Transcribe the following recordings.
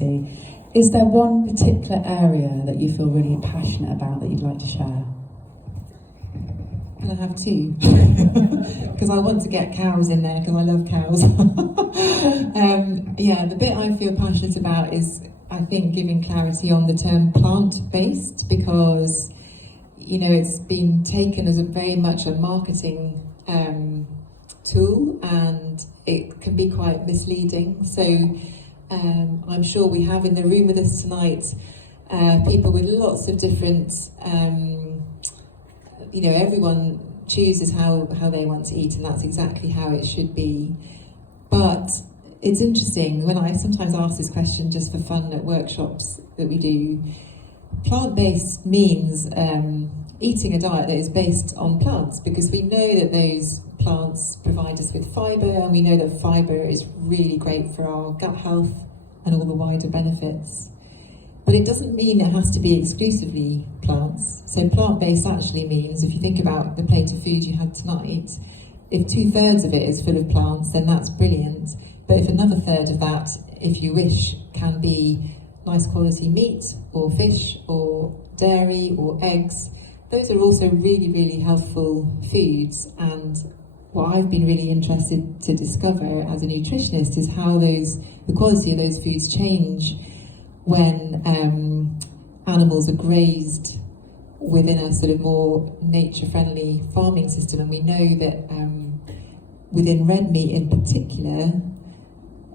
Is there one particular area that you feel really passionate about that you'd like to share? And I have two, because I want to get cows in there because I love cows. The bit I feel passionate about is, I think, giving clarity on the term plant-based, because it's been taken as very much a marketing tool, and it can be quite misleading. So I'm sure we have in the room with us tonight people with lots of different everyone chooses how they want to eat, and that's exactly how it should be. But it's interesting, when I sometimes ask this question just for fun at workshops that we do, plant-based means eating a diet that is based on plants, because we know that those plants provide us with fibre, and we know that fibre is really great for our gut health and all the wider benefits. But it doesn't mean it has to be exclusively plants. So plant-based actually means, if you think about the plate of food you had tonight, if 2/3 of it is full of plants, then that's brilliant. But if another third of that, if you wish, can be nice quality meat or fish or dairy or eggs, those are also really, really healthful foods. And what I've been really interested to discover as a nutritionist is how the quality of those foods change when animals are grazed within a sort of more nature-friendly farming system. And we know that within red meat in particular,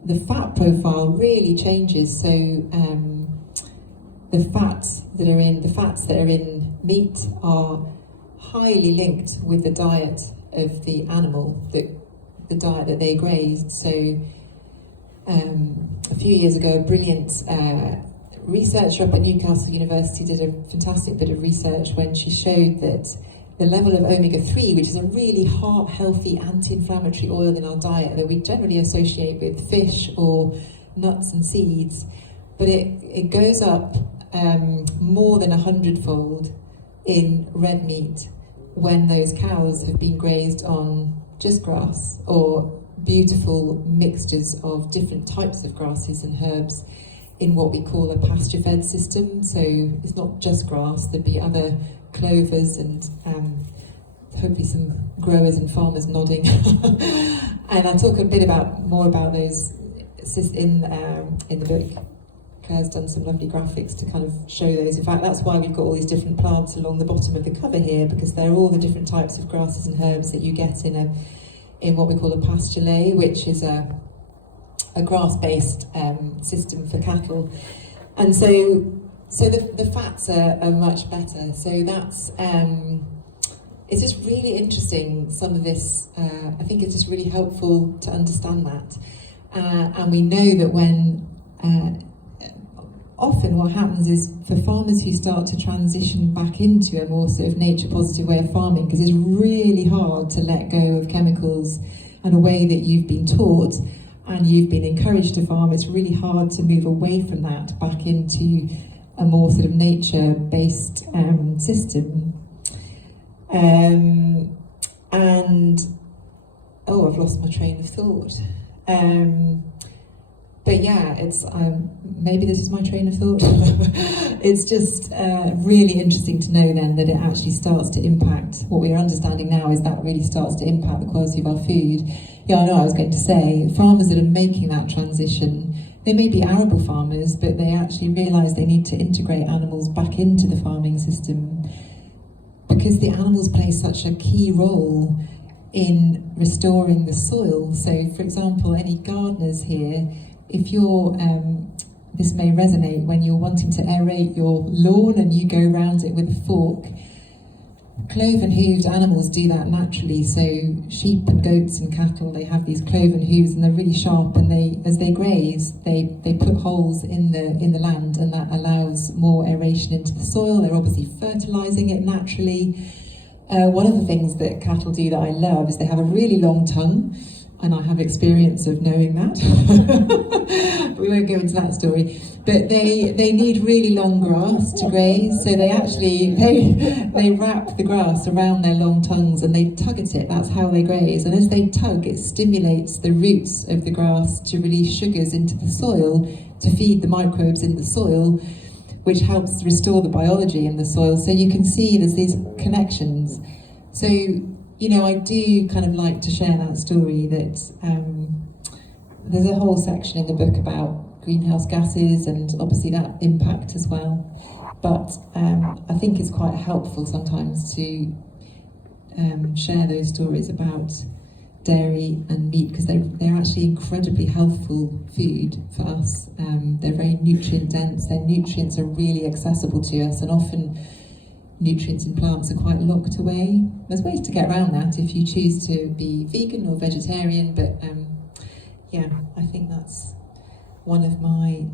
the fat profile really changes. So the fats that are in meat are highly linked with the diet of the animal, the diet that they grazed. So a few years ago, a brilliant researcher up at Newcastle University did a fantastic bit of research when she showed that the level of omega-3, which is a really heart-healthy anti-inflammatory oil in our diet that we generally associate with fish or nuts and seeds, but it goes up more than 100-fold in red meat when those cows have been grazed on just grass or beautiful mixtures of different types of grasses and herbs in what we call a pasture-fed system. So it's not just grass, there'd be other clovers and hopefully some growers and farmers nodding. And I talk a bit more about those in the book. Claire's done some lovely graphics to kind of show those. In fact, that's why we've got all these different plants along the bottom of the cover here, because they're all the different types of grasses and herbs that you get in what we call a pasture lay, which is a grass-based system for cattle. And so the fats are much better. So that's it's just really interesting, some of this. I think it's just really helpful to understand that. And we know that when often what happens is, for farmers who start to transition back into a more sort of nature-positive way of farming, because it's really hard to let go of chemicals and a way that you've been taught and you've been encouraged to farm, it's really hard to move away from that back into a more sort of nature-based system. I've lost my train of thought. But yeah, it's maybe this is my train of thought. It's just really interesting to know then that it actually starts to impact, what we are understanding now is that really starts to impact the quality of our food. Yeah, I know I was going to say, farmers that are making that transition, they may be arable farmers, but they actually realise they need to integrate animals back into the farming system, because the animals play such a key role in restoring the soil. So, for example, any gardeners here, if you're, this may resonate when you're wanting to aerate your lawn and you go around it with a fork. Cloven-hooved animals do that naturally. So sheep and goats and cattle, they have these cloven hooves and they're really sharp, and as they graze, they put holes in the land, and that allows more aeration into the soil. They're obviously fertilising it naturally. One of the things that cattle do that I love is they have a really long tongue. And I have experience of knowing that. We won't go into that story. But they need really long grass to graze, so they wrap the grass around their long tongues and they tug at it. That's how they graze. And as they tug, it stimulates the roots of the grass to release sugars into the soil, to feed the microbes in the soil, which helps restore the biology in the soil. So you can see there's these connections. So, you know, I do kind of like to share that story that there's a whole section in the book about greenhouse gases and obviously that impact as well. But I think it's quite helpful sometimes to share those stories about dairy and meat, because they're actually incredibly healthful food for us. They're very nutrient dense. Their nutrients are really accessible to us, and often nutrients in plants are quite locked away. There's ways to get around that if you choose to be vegan or vegetarian, but yeah, I think that's one of my